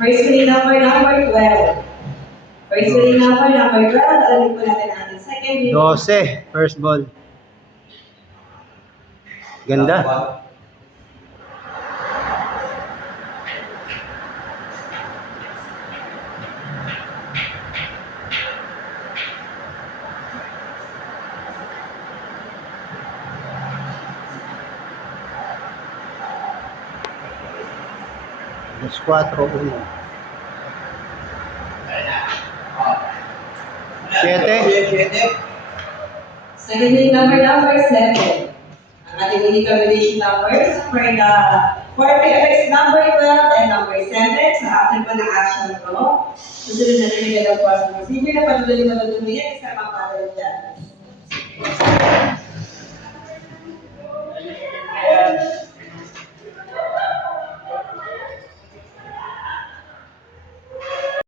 First winning number 12. First winning number 12. Alamin po natin ang ating second winning. 12, first ball. Ganda. Dos 4-1. 7. Second winning number 7. Ang ating winning combination numbers for the fourth pair number 12 and number 7. So after po ng action ko, susunod natin yung galaw po sa procedure na patuloy na matutulungan sa mga dyan.